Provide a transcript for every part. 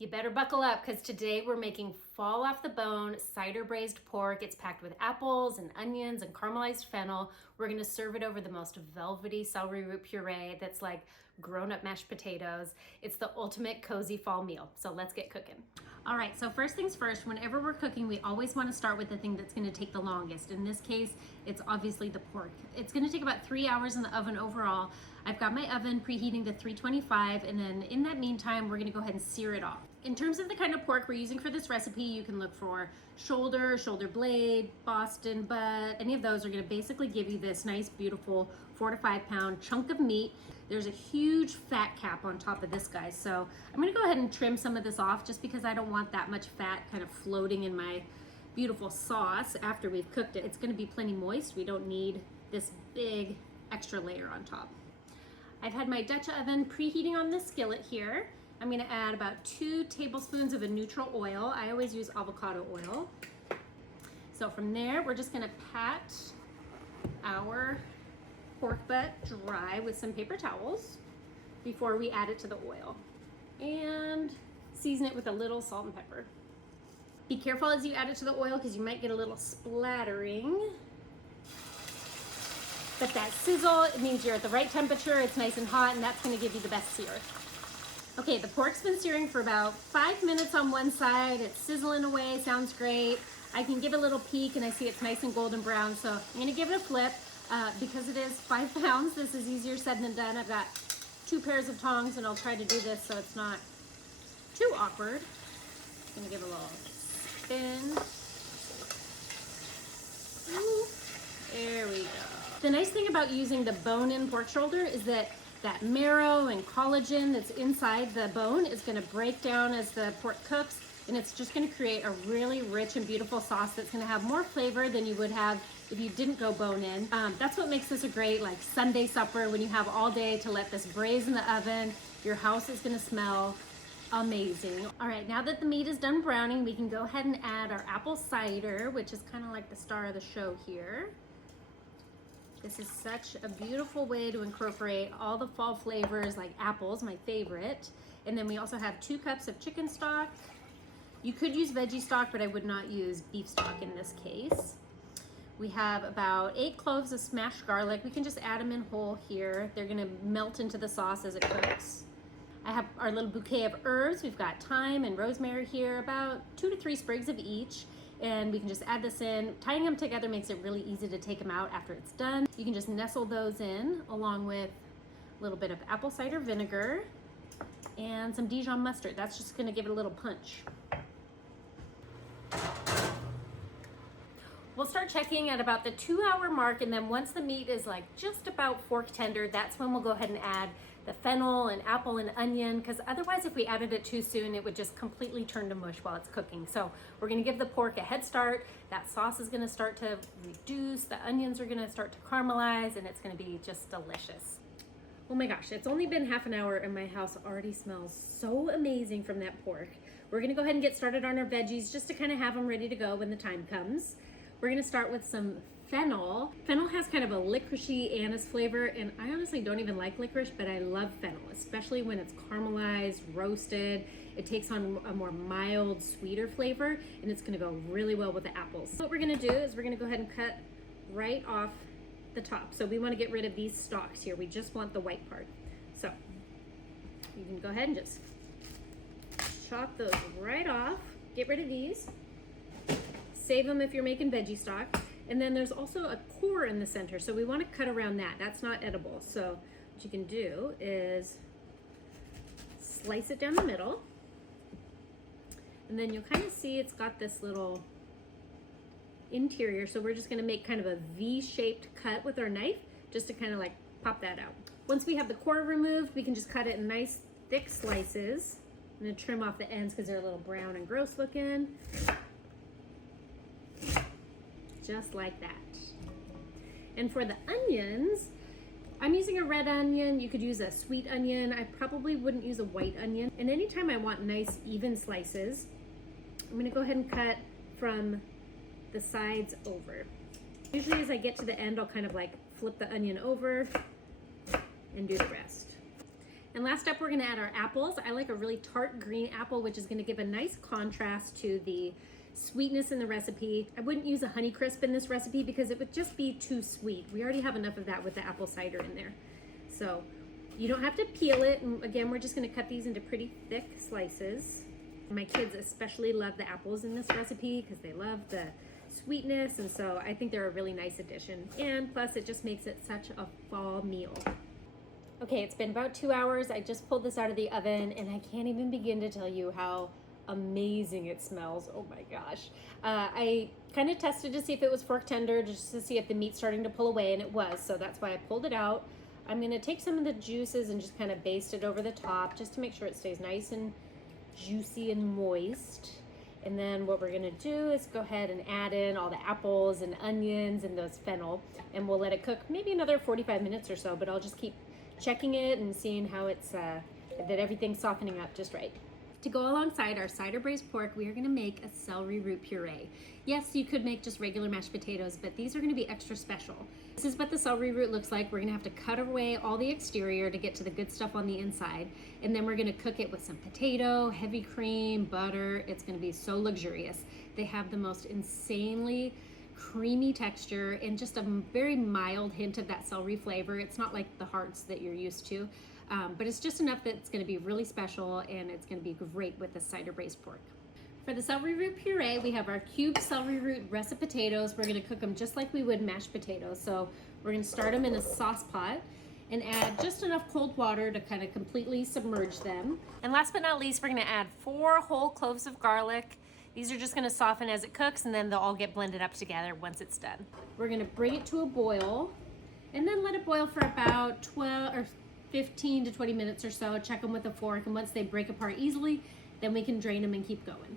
You better buckle up because today we're making fall off the bone cider braised pork. It's packed with apples and onions and caramelized fennel. We're gonna serve it over the most velvety celery root puree that's like grown-up mashed potatoes. It's the ultimate cozy fall meal. So let's get cooking. All right, so first things first, whenever we're cooking, we always wanna start with the thing that's gonna take the longest. In this case, it's obviously the pork. It's gonna take about 3 hours in the oven overall. I've got my oven preheating to 325, and then in that meantime, we're gonna go ahead and sear it off. In terms of the kind of pork we're using for this recipe, you can look for shoulder, shoulder blade, Boston butt. Any of those are gonna basically give you this nice, beautiful 4 to 5 pound chunk of meat. There's a huge fat cap on top of this guy. So I'm gonna go ahead and trim some of this off just because I don't want that much fat kind of floating in my beautiful sauce after we've cooked it. It's gonna be plenty moist. We don't need this big extra layer on top. I've had my Dutch oven preheating on this skillet here. I'm gonna add about 2 tablespoons of a neutral oil. I always use avocado oil. So from there, we're just gonna pat our pork butt dry with some paper towels before we add it to the oil. And season it with a little salt and pepper. Be careful as you add it to the oil because you might get a little splattering. But that sizzle, it means you're at the right temperature, it's nice and hot, and that's gonna give you the best sear. Okay, the pork's been searing for about 5 minutes on one side. It's sizzling away, sounds great. I can give it a little peek and I see it's nice and golden brown, so I'm gonna give it a flip. Because it is 5 pounds, this is easier said than done. I've got 2 pairs of tongs and I'll try to do this so it's not too awkward. I'm gonna give it a little spin. Ooh, there we go. The nice thing about using the bone-in pork shoulder is that marrow and collagen that's inside the bone is gonna break down as the pork cooks, and it's just gonna create a really rich and beautiful sauce that's gonna have more flavor than you would have if you didn't go bone in. That's what makes this a great like Sunday supper when you have all day to let this braise in the oven. Your house is gonna smell amazing. All right, now that the meat is done browning, we can go ahead and add our apple cider, which is kind of like the star of the show here. This is such a beautiful way to incorporate all the fall flavors like apples, my favorite. And then we also have 2 cups of chicken stock. You could use veggie stock, but I would not use beef stock in this case. We have about 8 cloves of smashed garlic. We can just add them in whole here. They're gonna melt into the sauce as it cooks. I have our little bouquet of herbs. We've got thyme and rosemary here, about 2 to 3 sprigs of each. And we can just add this in. Tying them together makes it really easy to take them out after it's done. You can just nestle those in along with a little bit of apple cider vinegar and some Dijon mustard. That's just gonna give it a little punch. We'll start checking at about the 2-hour mark, and then once the meat is like just about fork tender, that's when we'll go ahead and add the fennel and apple and onion, because otherwise if we added it too soon, it would just completely turn to mush while it's cooking. So we're gonna give the pork a head start. That sauce is gonna start to reduce, the onions are gonna start to caramelize, and it's gonna be just delicious. Oh my gosh, it's only been half an hour and my house already smells so amazing from that pork. We're gonna go ahead and get started on our veggies just to kind of have them ready to go when the time comes. We're gonna start with some fennel. Fennel has kind of a licoricey anise flavor, and I honestly don't even like licorice, but I love fennel, especially when it's caramelized, roasted. It takes on a more mild, sweeter flavor, and it's gonna go really well with the apples. So what we're gonna do is we're gonna go ahead and cut right off the top. So we wanna get rid of these stalks here. We just want the white part. So you can go ahead and just chop those right off. Get rid of these. Save them if you're making veggie stock. And then there's also a core in the center, so we want to cut around that. That's not edible. So what you can do is slice it down the middle, and then you'll kind of see it's got this little interior. So we're just going to make kind of a V-shaped cut with our knife just to kind of like pop that out. Once we have the core removed, we can just cut it in nice thick slices. I'm going to trim off the ends because they're a little brown and gross looking. Just like that. And for the onions, I'm using a red onion. You could use a sweet onion. I probably wouldn't use a white onion. And anytime I want nice even slices, I'm gonna go ahead and cut from the sides over. Usually as I get to the end, I'll kind of like flip the onion over and do the rest. And last up, we're gonna add our apples. I like a really tart green apple, which is gonna give a nice contrast to the sweetness in the recipe. I wouldn't use a Honeycrisp in this recipe because it would just be too sweet. We already have enough of that with the apple cider in there. So you don't have to peel it. And again, we're just gonna cut these into pretty thick slices. My kids especially love the apples in this recipe because they love the sweetness, and so I think they're a really nice addition. And plus it just makes it such a fall meal. Okay, it's been about 2 hours. I just pulled this out of the oven and I can't even begin to tell you how amazing it smells. Oh my gosh. I kind of tested to see if it was fork tender, just to see if the meat's starting to pull away, and it was, so that's why I pulled it out. I'm gonna take some of the juices and just kind of baste it over the top just to make sure it stays nice and juicy and moist. And then what we're gonna do is go ahead and add in all the apples and onions and those fennel, and we'll let it cook maybe another 45 minutes or so, but I'll just keep checking it and seeing how it's that everything's softening up just right. To go alongside our cider braised pork, we are gonna make a celery root puree. Yes, you could make just regular mashed potatoes, but these are gonna be extra special. This is what the celery root looks like. We're gonna have to cut away all the exterior to get to the good stuff on the inside. And then we're gonna cook it with some potato, heavy cream, butter. It's gonna be so luxurious. They have the most insanely creamy texture and just a very mild hint of that celery flavor. It's not like the hearts that you're used to, but it's just enough that it's going to be really special, and it's going to be great with the cider braised pork. For the celery root puree, we have our cubed celery root russet potatoes. We're going to cook them just like we would mashed potatoes. So we're going to start them in a sauce pot and add just enough cold water to kind of completely submerge them. And last but not least, we're going to add 4 whole cloves of garlic. These are just gonna soften as it cooks, and then they'll all get blended up together once it's done. We're gonna bring it to a boil and then let it boil for about 15 to 20 minutes or so. Check them with a fork, and once they break apart easily, then we can drain them and keep going.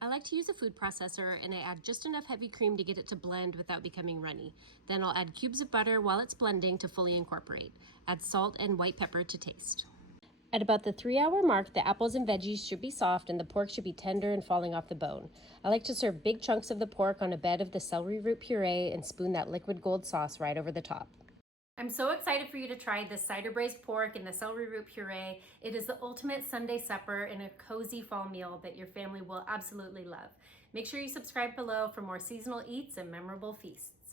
I like to use a food processor, and I add just enough heavy cream to get it to blend without becoming runny. Then I'll add cubes of butter while it's blending to fully incorporate. Add salt and white pepper to taste. At about the 3-hour mark, the apples and veggies should be soft and the pork should be tender and falling off the bone. I like to serve big chunks of the pork on a bed of the celery root puree and spoon that liquid gold sauce right over the top. I'm so excited for you to try the cider braised pork and the celery root puree. It is the ultimate Sunday supper and a cozy fall meal that your family will absolutely love. Make sure you subscribe below for more seasonal eats and memorable feasts.